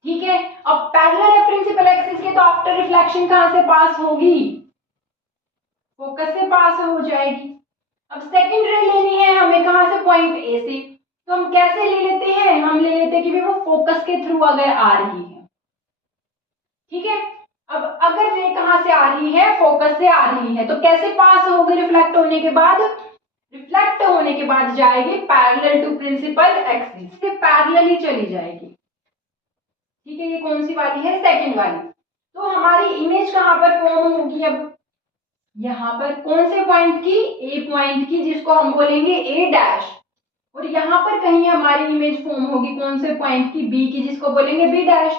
ठीक है, अब पैरेलल है प्रिंसिपल एक्सिस के, तो आफ्टर रिफ्लेक्शन कहां से पास होगी, फोकस से पास हो जाएगी। अब सेकंड रे लेनी है हमें कहां से, पॉइंट ए से। तो हम कैसे ले लेते हैं, हम ले लेते हैं कि वो फोकस के थ्रू अगर आ रही है। ठीक है, अब अगर रे कहां से आ रही है, फोकस से आ रही है, तो कैसे पास होगी, रिफ्लेक्ट होने के बाद, रिफ्लेक्ट होने के बाद जाएगी पैरेलल टू प्रिंसिपल एक्सिस, से पैरेलल ही चली जाएगी। ठीक है, ये कौन सी वाली है, सेकंड वाली। तो हमारी इमेज कहां पर फॉर्म होगी, अब यहाँ पर कौन से पॉइंट की, ए पॉइंट की, जिसको हम बोलेंगे ए डैश। और यहाँ पर कहीं हमारी इमेज फॉर्म होगी कौन से पॉइंट की, बी की, जिसको बोलेंगे बी डैश।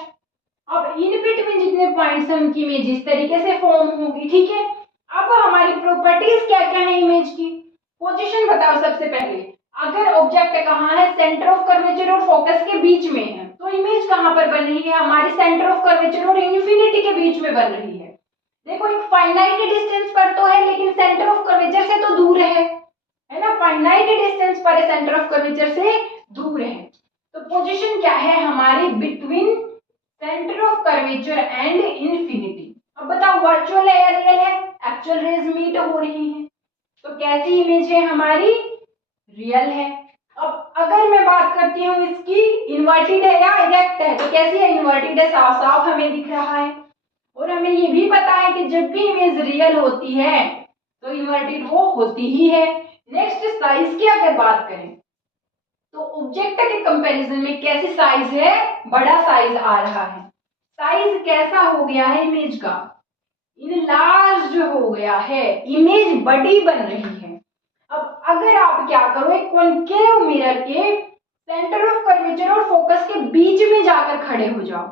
अब इन बिटवीन जितने पॉइंट्स हैं उनकी इमेज इस तरीके से फॉर्म होगी। ठीक है, अब हमारी प्रॉपर्टीज क्या क्या है इमेज की, पोजीशन बताओ सबसे पहले। अगर ऑब्जेक्ट कहाँ है, सेंटर ऑफ कर्वेचर और फोकस के बीच में है, तो इमेज कहाँ पर बन रही है, हमारी सेंटर ऑफ कर्वेचर और इन्फिनिटी के बीच में बन रही है। देखो एक फाइनाइट डिस्टेंस पर तो है, लेकिन सेंटर ऑफ कर्वेचर से तो दूर है ना, फाइनाइट डिस्टेंस पर सेंटर ऑफ कर्वेचर से दूर है। तो पोजीशन क्या है हमारी, between centre of curvature and infinity. अब बताओ वर्चुअल है या रियल है, एक्चुअल रेज मीट हो रही है, तो कैसी इमेज है हमारी, रियल है। अब अगर मैं बात करती हूँ इसकी, इन्वर्टेड है या इरेक्ट है, तो कैसी है, इन्वर्टेड है, साफ साफ हमें दिख रहा है। और हमें ये भी पता है कि जब भी इमेज रियल होती है तो इन्वर्टेड वो होती ही है। नेक्स्ट साइज की अगर बात करें तो ऑब्जेक्ट के कंपैरिजन में कैसी साइज है, बड़ा साइज आ रहा है। साइज कैसा हो गया है इमेज का, इनलार्ज हो गया है, इमेज बड़ी बन रही है। अब अगर आप क्या करो, एक कॉनकेव मिरर के सेंटर ऑफ कर्वेचर और फोकस के बीच में जाकर खड़े हो जाओ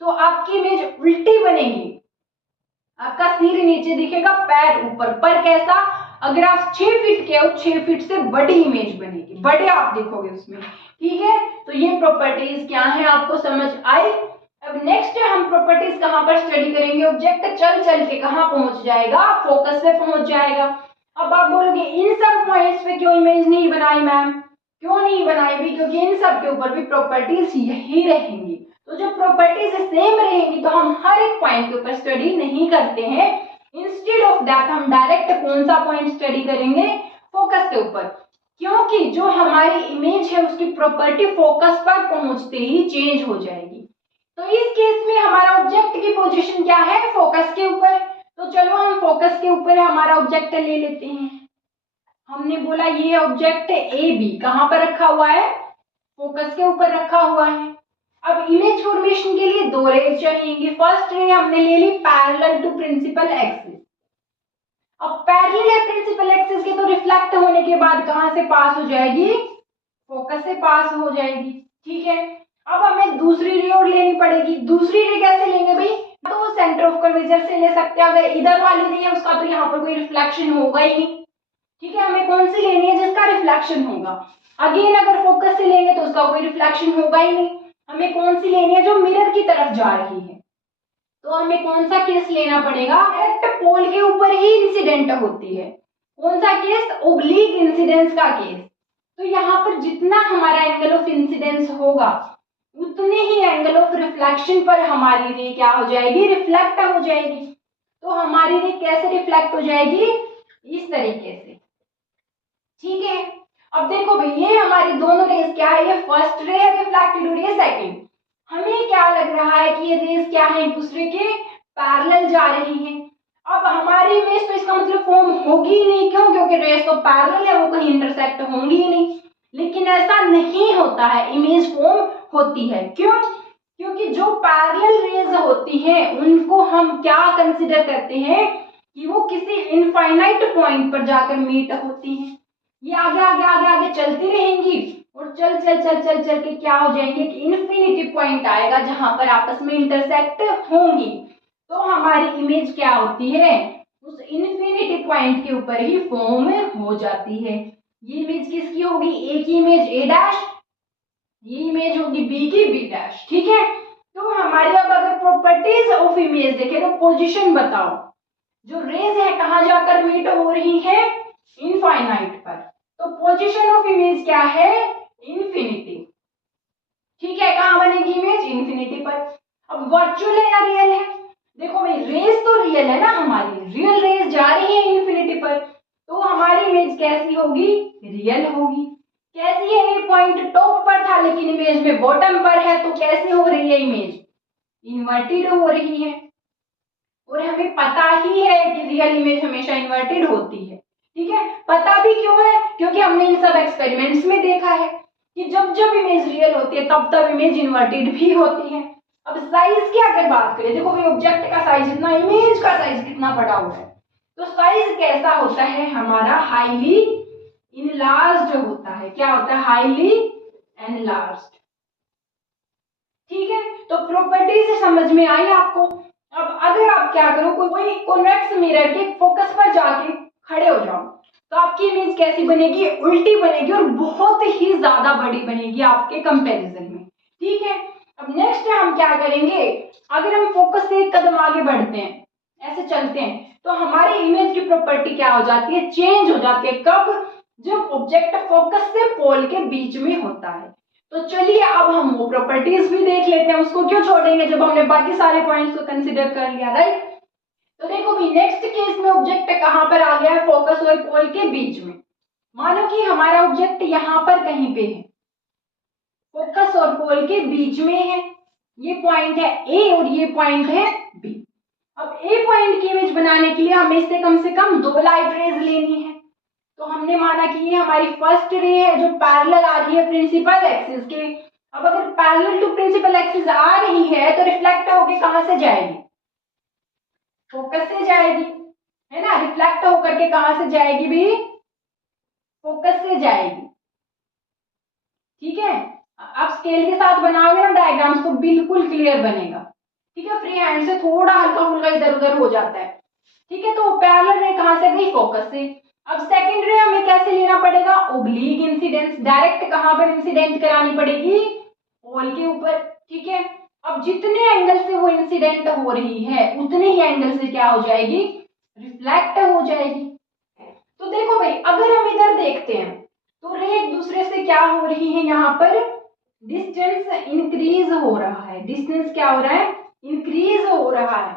तो आपकी इमेज उल्टी बनेगी, आपका सिर नीचे दिखेगा, पैर ऊपर। पर कैसा, अगर आप 6 फीट के हो, 6 फीट से बड़ी इमेज बनेगी, बड़े आप दिखोगे उसमें। ठीक है, तो ये प्रॉपर्टीज क्या है आपको समझ आई। अब नेक्स्ट हम प्रॉपर्टीज कहां पर स्टडी करेंगे, ऑब्जेक्ट चल चल के कहां पहुंच जाएगा, फोकस पे पहुंच जाएगा। अब आप बोलोगे इन सब पॉइंट्स पे क्यों इमेज नहीं बनाई मैम, क्यों नहीं बनाई भी, क्योंकि इन सब के ऊपर भी प्रॉपर्टीज यही रहेंगी। तो जो प्रॉपर्टीज सेम रहेंगी तो हम हर एक पॉइंट के ऊपर स्टडी नहीं करते हैं। इंस्टेड ऑफ दैट हम डायरेक्ट कौन सा पॉइंट स्टडी करेंगे, फोकस के ऊपर, क्योंकि जो हमारी इमेज है उसकी प्रॉपर्टी फोकस पर पहुंचते ही चेंज हो जाएगी। तो इस केस में हमारा ऑब्जेक्ट की पोजीशन क्या है, फोकस के ऊपर। तो चलो हम फोकस के ऊपर हमारा ऑब्जेक्ट ले लेते हैं। हमने बोला ये ऑब्जेक्ट ए बी कहाँ पर रखा हुआ है, फोकस के ऊपर रखा हुआ है। अब इमेज फॉर्मेशन के लिए दो रेज चाहिएंगी। फर्स्ट रे हमने ले ली पैरेलल टू प्रिंसिपल एक्सिस। अब पैरेलल है प्रिंसिपल एक्सिस के, तो रिफ्लेक्ट होने के बाद कहां से पास हो जाएगी, फोकस से पास हो जाएगी। ठीक है, अब हमें दूसरी रे और लेनी पड़ेगी। दूसरी रे कैसे लेंगे भाई, तो सेंटर ऑफ कर्वेचर से ले सकते हैं। अगर इधर वाली रे है उसका तो यहाँ पर कोई रिफ्लेक्शन होगा ही नहीं। ठीक है, हमें कौन सी लेनी है जिसका रिफ्लेक्शन होगा। अगेन अगर फोकस से लेंगे तो उसका कोई रिफ्लेक्शन होगा ही नहीं। हमें कौन सी लेनी है जो मिरर की तरफ जा रही है। तो हमें कौन सा केस लेना पड़ेगा, डायरेक्ट पोल के ऊपर ही इंसिडेंट होती है। कौन सा केस, ओब्लिक इंसिडेंस का केस। तो यहाँ पर जितना हमारा एंगल ऑफ इंसिडेंस होगा उतने ही एंगल ऑफ रिफ्लेक्शन पर हमारी रे क्या हो जाएगी, रिफ्लेक्ट हो जाएगी। तो हमारी रे कैसे रिफ्लेक्ट हो जाएगी, इस तरीके से। ठीक है, अब देखो भाई ये हमारी दोनों रेस क्या है, ये फर्स्ट रे है रिफ्लेक्टेड हो रही है सेकंड। हमें क्या लग रहा है कि ये रेस क्या है, एक दूसरे के पैरेलल जा रही हैं। अब हमारी इमेज तो इसका मतलब फॉर्म होगी ही नहीं, क्यों, क्योंकि रेस तो पैरेलल है, वो कहीं इंटरसेक्ट होंगी ही नहीं। लेकिन ऐसा नहीं होता है, इमेज फॉर्म होती है। क्यों, क्योंकि जो पैरेलल रेज होती हैं उनको हम क्या कंसिडर करते हैं कि वो किसी इनफाइनाइट पॉइंट पर जाकर मीट होती हैं। ये आगे आगे आगे आगे चलती रहेंगी और चल चल चल चल चल के क्या हो जाएंगे कि इन्फिनिटी पॉइंट आएगा जहां पर आपस में इंटरसेक्ट होंगी। तो हमारी इमेज क्या होती है, उस इन्फिनिटी पॉइंट के ऊपर ही फॉर्म हो जाती है। ये इमेज किसकी होगी, ए की इमेज ए डैश, ये इमेज होगी बी की बी डैश। ठीक है, तो हमारी अब अगर प्रॉपर्टीज ऑफ इमेज देखें तो पोजीशन बताओ, जो रेज है कहां जाकर मीट हो रही है, इनफाइनाइट पर। तो पोजीशन ऑफ इमेज क्या है, इन्फिनिटी। ठीक है, कहां बनेगी इमेज, इन्फिनिटी पर। अब वर्चुअल है या रियल है, देखो भाई रेज तो रियल है ना, हमारी रियल रेज जा रही है इन्फिनिटी पर, तो हमारी इमेज कैसी होगी, रियल होगी। कैसी है, ये पॉइंट टॉप पर था लेकिन इमेज में बॉटम पर है, तो कैसी हो रही है इमेज, इन्वर्टेड हो रही है। और हमें पता ही है कि रियल इमेज हमेशा इन्वर्टेड होती है। ठीक है, पता भी क्यों है, क्योंकि हमने इन सब एक्सपेरिमेंट्स में देखा है कि जब जब इमेज रियल होती है तब तब इमेज इन्वर्टेड भी होती है। अब साइज की अगर बात करें, देखो भाई ऑब्जेक्ट का साइज इतना, इमेज का साइज कितना बड़ा हुआ है, तो साइज कैसा होता है हमारा, हाईली इनलार्ज्ड होता है। क्या होता है, हाईली एनलार्ज्ड। ठीक है, तो प्रॉपर्टी से समझ में आई आपको। अब अगर आप क्या करो, कोई कॉन्वेक्स मिरर के फोकस पर जाके खड़े हो जाओ तो आपकी इमेज कैसी बनेगी, उल्टी बनेगी और बहुत ही ज्यादा बड़ी बनेगी आपके कंपैरिजन में। ठीक है, अब नेक्स्ट हम क्या करेंगे, अगर हम फोकस से एक कदम आगे बढ़ते हैं, ऐसे चलते हैं, तो हमारी इमेज की प्रॉपर्टी क्या हो जाती है, चेंज हो जाती है। कब, जब ऑब्जेक्ट फोकस से पोल के बीच में होता है। तो चलिए अब हम वो प्रॉपर्टीज भी देख लेते हैं, उसको क्यों छोड़ेंगे जब हमने बाकी सारे पॉइंट्स को कंसिडर कर लिया, राइट। तो देखो भी नेक्स्ट केस में ऑब्जेक्ट कहां पर आ गया है, फोकस और पोल के बीच में। मानो कि हमारा ऑब्जेक्ट यहां पर कहीं पे है, फोकस और पोल के बीच में है। ये पॉइंट है ए और ये पॉइंट है बी। अब ए पॉइंट की इमेज बनाने के लिए हमें इससे कम से कम दो लाइट रेज लेनी है। तो हमने माना कि ये हमारी फर्स्ट रे है जो पैरेलल आ रही है प्रिंसिपल एक्सिस के। अब अगर पैरेलल टू प्रिंसिपल एक्सिस आ रही है तो रिफ्लेक्ट होकर कहां से जाएगी, फोकस से जाएगी, है ना। रिफ्लेक्ट होकर के कहां से जाएगी भी, फोकस से जाएगी। ठीक है, आप स्केल के साथ बनाओगे ना डायग्राम्स तो बिल्कुल क्लियर बनेगा। ठीक है, फ्री हैंड से थोड़ा हल्का फुल्का इधर उधर हो जाता है। ठीक है, तो पैरेलल रे कहां से गई, फोकस से। अब सेकंड रे हमें कैसे लेना पड़ेगा, ओब्लिक इंसिडेंस, डायरेक्ट कहां पर इंसिडेंट करानी पड़ेगी, पोल के ऊपर। ठीक है, अब जितने एंगल से वो इंसिडेंट हो रही है उतने ही एंगल से क्या हो जाएगी, रिफ्लेक्ट हो जाएगी। तो देखो भाई अगर हम इधर देखते हैं तो रे एक दूसरे से क्या हो रही है, यहाँ पर डिस्टेंस इंक्रीज हो रहा है। डिस्टेंस क्या हो रहा है, इंक्रीज हो रहा है।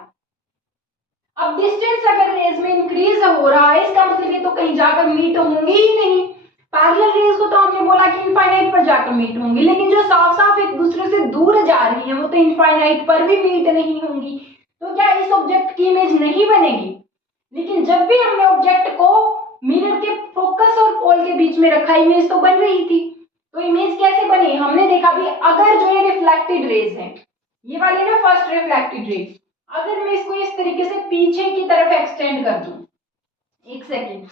अब डिस्टेंस अगर रेज में इंक्रीज हो रहा है इसका मतलब ये तो कहीं जाकर मीट होंगी ही नहीं। पैरेलल रेज को तो हमने बोला कि इनफाइनाइट पर जाकर मीट होंगी, लेकिन जो साफ साफ एक दूसरे से दूर जा रही है वो तो इनफाइनाइट पर भी मीट नहीं होंगी। तो क्या इस ऑब्जेक्ट की इमेज नहीं बनेगी? लेकिन जब भी हमने ऑब्जेक्ट को मिरर के फोकस और पोल के बीच में रखा, इमेज तो बन रही थी। तो इमेज कैसे बनी? हमने देखा भी, अगर जो ये रिफ्लेक्टेड रेज है, ये वाली ना फर्स्ट रिफ्लेक्टेड रेज, अगर मैं इसको इस तरीके से पीछे की तरफ एक्सटेंड कर दूं, एक सेकेंड,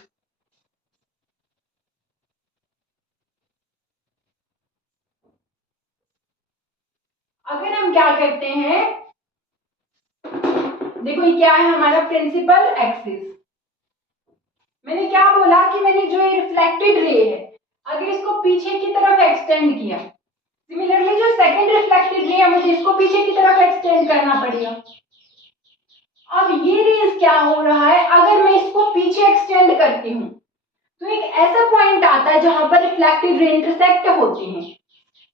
अगर हम क्या करते हैं, देखो ये क्या है हमारा प्रिंसिपल एक्सिस। मैंने क्या बोला कि मैंने जो ये रिफ्लेक्टेड रे है, अगर इसको पीछे की तरफ एक्सटेंड किया, सिमिलरली जो सेकंड रिफ्लेक्टेड रे है, मुझे इसको पीछे की तरफ एक्सटेंड करना पड़ेगा। अब ये रेज क्या हो रहा है, अगर मैं इसको पीछे एक्सटेंड करती हूँ तो एक ऐसा पॉइंट आता है जहां पर रिफ्लेक्टेड रे इंटरसेक्ट होते हैं,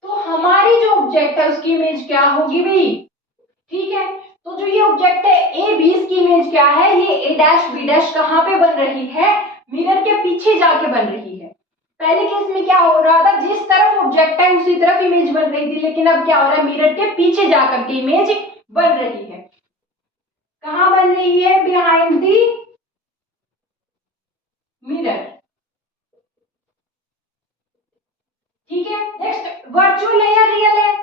तो हमारी जो ऑब्जेक्ट है उसकी इमेज क्या होगी भाई? ठीक है, तो जो ये ऑब्जेक्ट है ए बी, इसकी इमेज क्या है? ये ए डैश बी डैश कहाँ पे बन रही है? मिरर के पीछे जाके बन रही है। पहले केस में क्या हो रहा था, जिस तरफ ऑब्जेक्ट है उसी तरफ इमेज बन रही थी, लेकिन अब क्या हो रहा है, मिरर के पीछे जाकर के इमेज बन रही है। कहाँ बन रही है? Behind the mirror. ठीक है, नेक्स्ट वर्चुअल है या रियल है?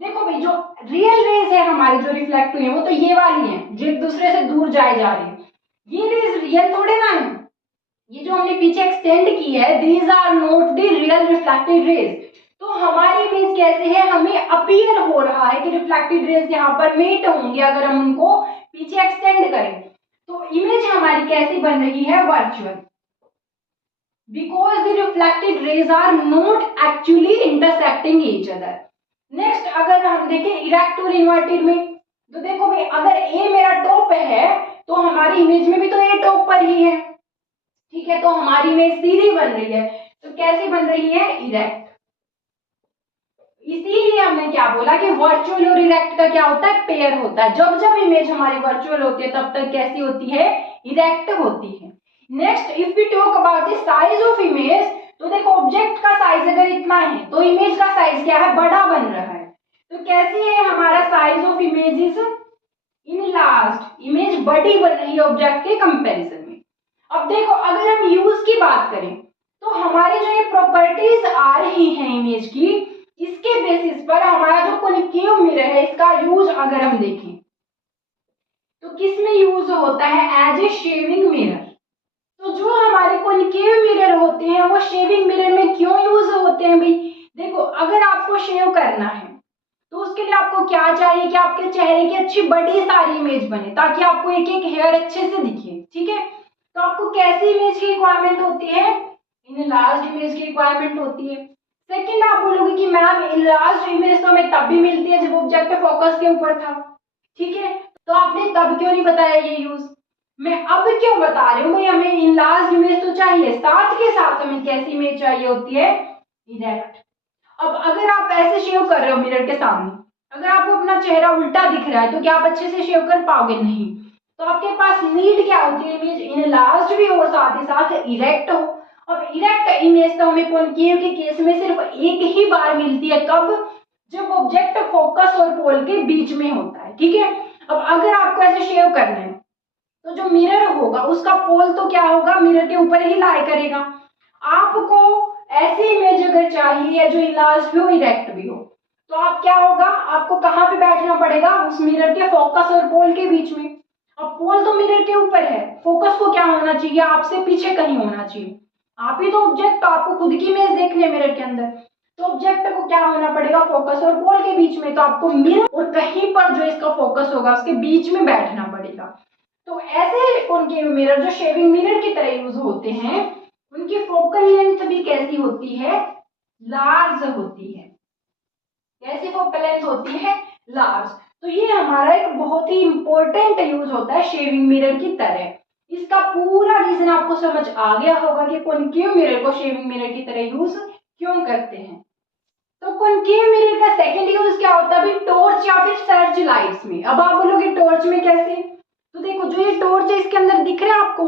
देखो भाई, जो रियल रेज है हमारी जो रिफ्लेक्ट हुई है वो तो ये वाली है जो एक दूसरे से दूर जाए जा रही है। ये रेज रियल थोड़े ना है, ये जो हमने पीछे एक्सटेंड की है, these are not the real reflected rays. तो हमारी इमेज कैसे है, हमें अपीयर हो रहा है कि रिफ्लेक्टेड रेज यहाँ पर मीट होंगे अगर हम उनको पीछे एक्सटेंड करें। तो इमेज हमारी कैसी बन रही है? Virtual, because the reflected rays are not actually intersecting each other. Next अगर हम देखें इरेक्ट और इन्वर्टेड में, तो देखो भाई, अगर ए मेरा टॉप पे है तो हमारी इमेज में भी तो ए टॉप पर ही है। ठीक है, तो हमारी इमेज सीधी बन रही है। तो कैसी बन रही है? इरेक्ट। इसीलिए हमने क्या बोला कि वर्चुअल और इरेक्ट का क्या होता है? पेयर होता है। जब जब इमेज हमारी वर्चुअल होती है तब तक कैसी होती है? इरेक्ट होती है। Next, if we talk about the size of image, तो देखो ऑब्जेक्ट का साइज अगर इतना है तो इमेज का साइज क्या है? बड़ा बन रहा है। तो कैसी है हमारा size of images? Enlarged, image बड़ी बन रही है ऑब्जेक्ट के कंपैरिजन में। अब देखो, अगर हम यूज की बात करें तो हमारी जो ये प्रॉपर्टीज आ रही हैं इमेज की, इसके बेसिस पर हमारा जो कॉन्केव मिरर है इसका यूज अगर हम देखें तो किस में यूज होता है? As a shaving mirror. तो जो हमारे कॉन्केव मिरर होते हैं वो शेविंग मिरर में क्यों यूज होते हैं भाई? देखो, अगर आपको शेव करना है तो उसके लिए आपको क्या चाहिए कि आपके चेहरे की अच्छी बड़ी सारी इमेज बने ताकि आपको एक एक हेयर अच्छे से दिखे। ठीक है, तो आपको कैसी इमेज की रिक्वायरमेंट होती है? इनलार्ज्ड इमेज की रिक्वायरमेंट होती है। सेकंड, आप बोलोगे कि मैम इनलार्ज्ड इमेज तो हमें तब भी मिलती है जब ऑब्जेक्ट फोकस के ऊपर था। ठीक है, तो आपने तब क्यों नहीं बताया ये यूज? मैं अब क्यों बता रही हूँ भाई, हमें इनलार्ज्ड इमेज तो चाहिए, साथ के साथ हमें कैसी इमेज चाहिए होती है? इरेक्ट। अब अगर आप ऐसे शेव कर रहे हो मिरर के सामने, अगर आपको अपना चेहरा उल्टा दिख रहा है तो क्या आप अच्छे से शेव कर पाओगे? नहीं। तो आपके पास नीड क्या होती है? इमेज इनलार्ज्ड भी हो, साथ ही साथ इरेक्ट हो। अब इरेक्ट इमेज तो हमें कॉन्केव के केस में सिर्फ एक ही बार मिलती है, कब? जब ऑब्जेक्ट फोकस और पोल के बीच में होता है। ठीक है, अब अगर आपको ऐसे शेव करना है तो जो मिरर होगा उसका पोल तो क्या होगा? मिरर के ऊपर ही लाई करेगा। आपको ऐसी इमेज अगर चाहिए जो इनलार्ज्ड भी हो, इरेक्ट भी हो, तो आप क्या होगा? आपको कहाँ पे बैठना पड़ेगा? उस मिरर के फोकस और पोल के बीच में। अब पोल तो मिरर के ऊपर है, फोकस को क्या होना चाहिए? आपसे पीछे कहीं होना चाहिए। आप ही तो ऑब्जेक्ट, तो आपको खुद की इमेज देखनी है मिरर के अंदर, तो ऑब्जेक्ट को क्या होना पड़ेगा? फोकस और पोल के बीच में। तो आपको मिरर और कहीं पर जो इसका फोकस होगा उसके बीच में बैठना पड़ेगा। तो ऐसे कॉन्केव मिरर जो शेविंग मिरर की तरह यूज होते हैं, उनकी फोकल लेंथ भी कैसी होती है? लार्ज होती है। कैसी फोकल लेंथ होती है? लार्ज। तो ये हमारा एक बहुत ही इंपॉर्टेंट यूज होता है शेविंग मिरर की तरह। इसका पूरा रीजन आपको समझ आ गया होगा कि कॉन्केव मिरर को शेविंग मिरर की तरह यूज क्यों करते हैं। तो कॉन्केव मिरर का सेकंड यूज क्या होता है? टॉर्च या फिर सर्च लाइट्स में। अब आप बोलोगे टॉर्च में कैसे? तो देखो, जो ये टॉर्च है इसके अंदर दिख रहा है आपको,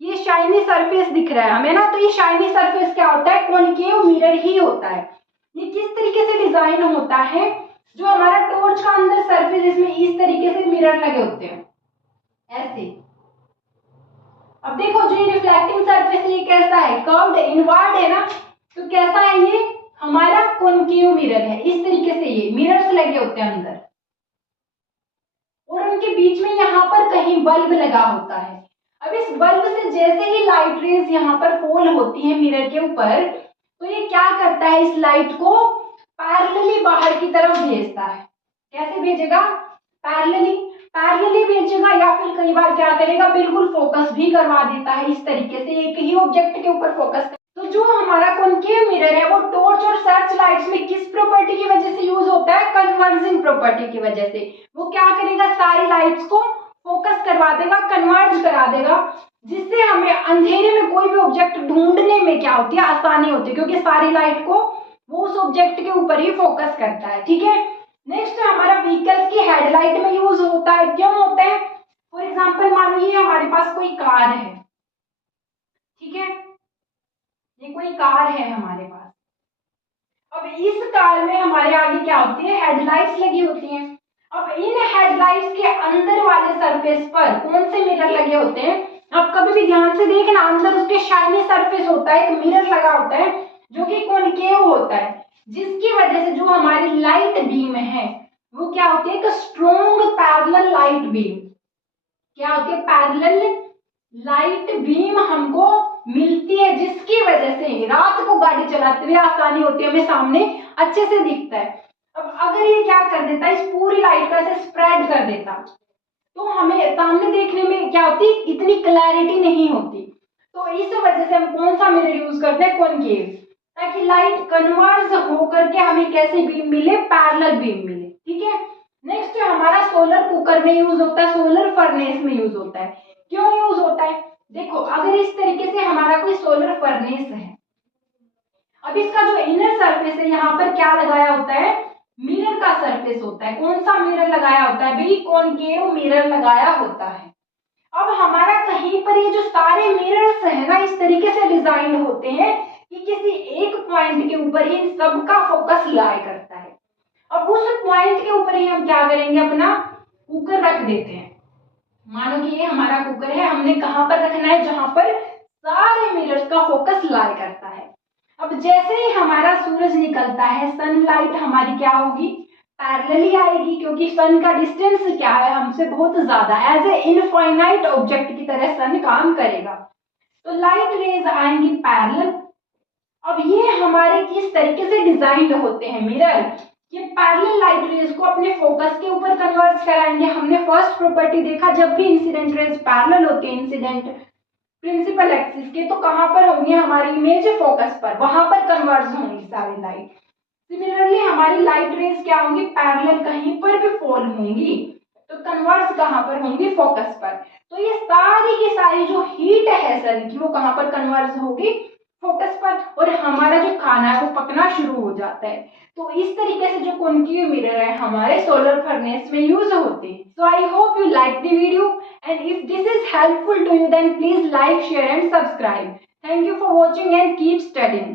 ये शाइनी सरफेस दिख रहा है हमें ना, तो ये शाइनी सरफेस क्या होता है? कॉन्केव मिरर ही होता है। ये किस तरीके से डिजाइन होता है? जो हमारा टॉर्च का अंदर सरफेस इसमें इस तरीके से मिरर लगे होते हैं ऐसे। अब देखो जो ये रिफ्लेक्टिंग सरफेस ये कैसा है, कर्व्ड इनवर्ड है ना, तो कैसा है ये हमारा कॉनकेव मिरर है। इस तरीके से ये मिरर्स लगे होते हैं अंदर, और उनके बीच में यहाँ पर कहीं बल्ब लगा होता है। अब इस बल्ब से जैसे ही लाइट रेज यहाँ पर फॉल होती है मिरर के ऊपर, तो ये क्या करता है, इस लाइट को पैरेलली बाहर की तरफ भेजता है। कैसे भेजेगा, पैरेलली भेजेगा, या फिर कई बार क्या करेगा, बिल्कुल फोकस भी करवा देता है। इस तरीके से एक ही ऑब्जेक्ट के ऊपर फोकस। तो जो हमारा कॉनकेव मिरर है वो टॉर्च और सर्च लाइट्स में किस प्रॉपर्टी की वजह से यूज होता है, कन्वर्जिंग प्रॉपर्टी की वजह से। वो क्या करेगा, सारी लाइट्स को फोकस करवा देगा, कन्वर्ज करा देगा, जिससे हमें अंधेरे में कोई भी ऑब्जेक्ट ढूंढने में क्या होती है, आसानी होती है, क्योंकि सारी लाइट को वो उस ऑब्जेक्ट के ऊपर ही फोकस करता है। ठीक है, नेक्स्ट हमारा व्हीकल्स की हेडलाइट में यूज होता है। क्यों होता है, फॉर एग्जाम्पल मान लीजिए हमारे पास कोई कार है, ठीक है, ये कोई कार है हमारे पास। अब इस कार में हमारे आगे क्या होती है, हेडलाइट्स लगी होती हैं। अब इन हेडलाइट्स के अंदर वाले सरफेस पर कौन से मिरर लगे होते हैं, आप कभी भी ध्यान से देखना, अंदर उसके शाइनी सरफेस होता है, एक मिरर लगा होता है जो कि कॉनकेव होता है, जिसकी वजह से जो हमारी लाइट बीम है वो क्या होती है, एक स्ट्रॉन्ग पैरेलल लाइट बीम। क्या होती है, पैरेलल लाइट बीम हमको मिलती है, जिसकी वजह से रात को गाड़ी चलाते हुए आसानी होती है, हमें सामने अच्छे से दिखता है। अब अगर ये क्या कर देता है, इस पूरी लाइट का ऐसे स्प्रेड कर देता, तो हमें सामने देखने में क्या होती, इतनी क्लैरिटी नहीं होती। तो इस वजह से हम कौन सा मिरर यूज करते हैं, कॉनकेव, ताकि लाइट कन्वर्ज होकर के हमें कैसे बीम मिले, पैरेलल बीम मिले। ठीक है, नेक्स्ट हमारा सोलर कुकर में यूज होता है, सोलर फर्नेस में यूज होता है। क्यों यूज होता है, देखो अगर इस तरीके से हमारा कोई सोलर फर्नेस है, अब इसका जो इनर सरफेस है यहाँ पर क्या लगाया होता है, मिरर का सरफेस होता है। कौन सा मिरर लगाया होता है भाई, कॉनकेव मिरर लगाया होता है। अब हमारा कहीं पर ये जो सारे मिरर्स है ना, इस तरीके से डिजाइन होते हैं कि किसी एक पॉइंट के ऊपर ही इन सबका फोकस लाई करता है। अब उस पॉइंट के ऊपर ही हम क्या करेंगे, अपना कुकर रख देते हैं। मानो कि ये हमारा कुकर है, हमने कहां पर रखना है, जहां पर सारे मिरर्स का फोकस लाई करता है। अब जैसे ही हमारा सूरज निकलता है, सनलाइट हमारी क्या होगी, पैरेलली आएगी, क्योंकि सन का डिस्टेंस क्या है, हमसे बहुत ज्यादा, एज ए इनफाइनाइट ऑब्जेक्ट की तरह सन काम करेगा, तो लाइट रेज आएंगी पैरेलल। अब ये हमारे किस तरीके से डिजाइन होते हैं मिरर, ये पैरेलल लाइट रेज को अपने फोकस के ऊपर कन्वर्ट कराएंगे। हमने फर्स्ट प्रॉपर्टी देखा, जब भी इंसिडेंट रेज पैरेलल होते हैं इंसिडेंट प्रिंसिपल एक्सिस के, तो कहां पर होंगी, हमारी इमेज फोकस पर, वहां पर कन्वर्ज होंगी सारी लाइट। सिमिलरली हमारी लाइट रेज क्या होंगी, पैरेलल कहीं पर भी फॉल होंगी, तो कन्वर्ज कहां पर होंगी, फोकस पर। तो ये सारी की सारी जो हीट है सन की, वो कहां पर कन्वर्ज होगी, फोकस पर, और हमारा जो खाना है वो पकना शुरू हो जाता है। तो इस तरीके से जो कॉनकेव मिरर है हमारे सोलर फर्नेस में यूज होते हैं। So I hope you like the video, and if this is helpful to you, then please like, share and subscribe. Thank you for watching and keep studying.